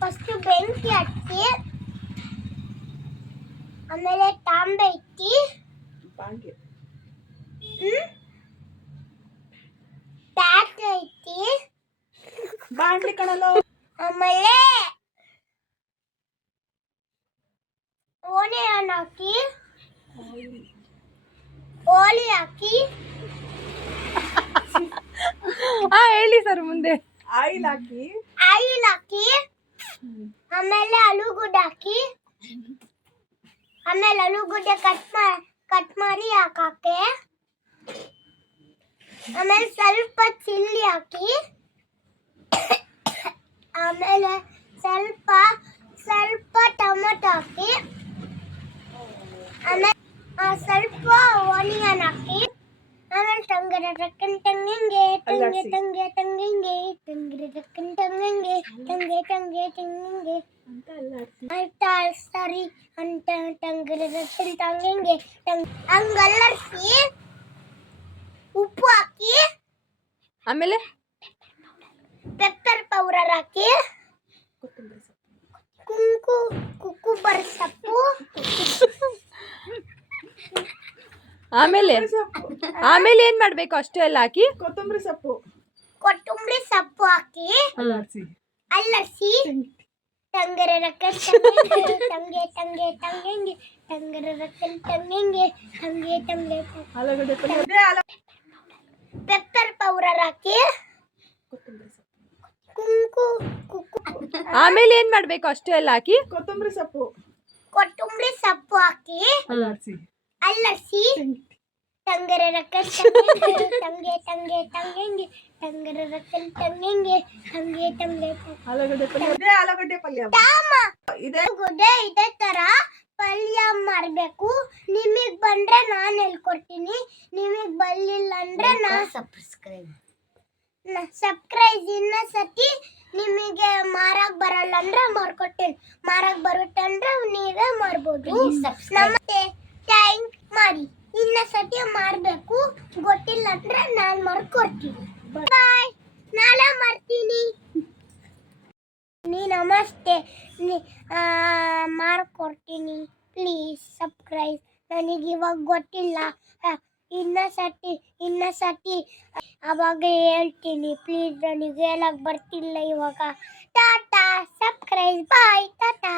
First ಬೆಂಕಿ ಹಚ್ಚಿ ಆಮೇಲೆ ತಾಂಬೆ ಇಕ್ಕಿ ಪ್ಯಾಕ್ ಐತಿ ಬಾಂಡ್ಲಿ ಕಣಲು. ಆಮೇಲೆ ಓಣಿಯನ್ ಹಾಕಿ ಓಲಿ ಹಾಕಿ ಹೇಳಿ ಸರ್ ಮುಂದೆ. ಆಯಿಲ್ ಹಾಕಿ ಆಮೇಲೆ ಆಲೂಗಡ್ಡೆ ಹಾಕಿ ಆಮೇಲೆ ಆಲೂಗಡ್ಡೆ ಕಟ್ ಮಾಡಿ ಹಾಕಕ್ಕೆ ಆಮೇಲೆ ಸ್ವಲ್ಪ ಚಿಲ್ಲಿ ಹಾಕಿ ಆಮೇಲೆ ಸ್ವಲ್ಪ ಟೊಮೆಟೊ ಹಾಕಿ ಆಮೇಲೆ ಸ್ವಲ್ಪ ಆನಿಯನ್ ಹಾಕಿ ಆಮೇಲೆ ತಂಗಿಂಗೆ ಸರಿ ಅಂತ ತಂಗಿಂಗೆ ಹಂಗಲ್ಲರ್ಸಿ ಉಪ್ಪು ಹಾಕಿ ಆಮೇಲೆ ಪೆಪ್ಪರ್ ಪೌಡರ್ ಹಾಕಿ ಕುಕ್ಕುಂಬರ್ ಸೊಪ್ಪು ಆಮೇಲೆ ಏನ್ ಮಾಡ್ಬೇಕು? ಅಷ್ಟು ಎಲ್ಲ ಹಾಕಿ ಕೊತ್ತಂಬರಿ ಸೊಪ್ಪು ಹಾಕಿ ಅಲ್ಲರ್ಸಿ ಆಲೂಗಡ್ಡೆ ಪಲ್ಯ. ಪೆಪ್ಪರ್ ಪೌಡರ್ ಹಾಕಿ ಆಮೇಲೆ ಏನ್ ಮಾಡ್ಬೇಕು? ಅಷ್ಟು ಎಲ್ಲ ಹಾಕಿ ಕೊತ್ತಂಬರಿ ಸೊಪ್ಪು ಹಾಕಿ ಅಲ್ಲರ್ಸಿ ಆಲೂಗಡ್ಡೆ ಪಲ್ಯ. ಆಲೂಗಡ್ಡೆ ಪಲ್ಯ ಇದೆ. ಇದೇ ತರ ಪಲ್ಯ ಮಾಡ್ಬೇಕು. ನಿಮಗ್ ಬಂದ್ರೆ ನಾನು ಹೇಳ್ಕೊಡ್ತೀನಿ, ನಿಮಗ್ ಬರ್ಲಿಲ್ಲ ಅಂದ್ರೆ ಸಬ್ಸ್ಕ್ರೈಬ್ ಇನ್ನೊಂದ್ಸತಿ ನಿಮಗೆ ಮಾರಕ್ ಬರಲ್ಲ ಅಂದ್ರೆ ಮಾಡ್ಕೊಡ್ತೀನಿ, ಮಾರಕ್ ಬರುತ್ತೆ ಅಂದ್ರೆ ನೀವೇ ಮಾಡ್ಬೋದು. ನಮ್ಮತ್ತೆ ಥ್ಯಾಂಕ್ ಮಾಡಿ ಇನ್ನೊಂದ್ಸತಿ ಮಾಡ್ಬೇಕು, ಗೊತ್ತಿಲ್ಲ ಅಂದ್ರೆ ನಾನು ಮಾಡ್ಕೊಡ್ತೀನಿ. ಬಾಯ್, ನಾಳೆ ಮಾಡ್ತೀನಿ. ನಮಸ್ತೆ, ಮಾಡ್ಕೊಡ್ತೀನಿ. Please subscribe. ನನಗೆ ಇವಾಗ ಗೊತ್ತಿಲ್ಲ, ಇನ್ನೊಂದ್ಸತಿ ಅವಾಗ ಹೇಳ್ತೀನಿ. ಪ್ಲೀಸ್, ನನಗೆ ಹೇಳಕ್ ಬರ್ತಿಲ್ಲ ಇವಾಗ. ಟಾಟಾ, ಸಬ್ಸ್ಕ್ರೈಬ್, ಬಾಯ್, ಟಾಟಾ.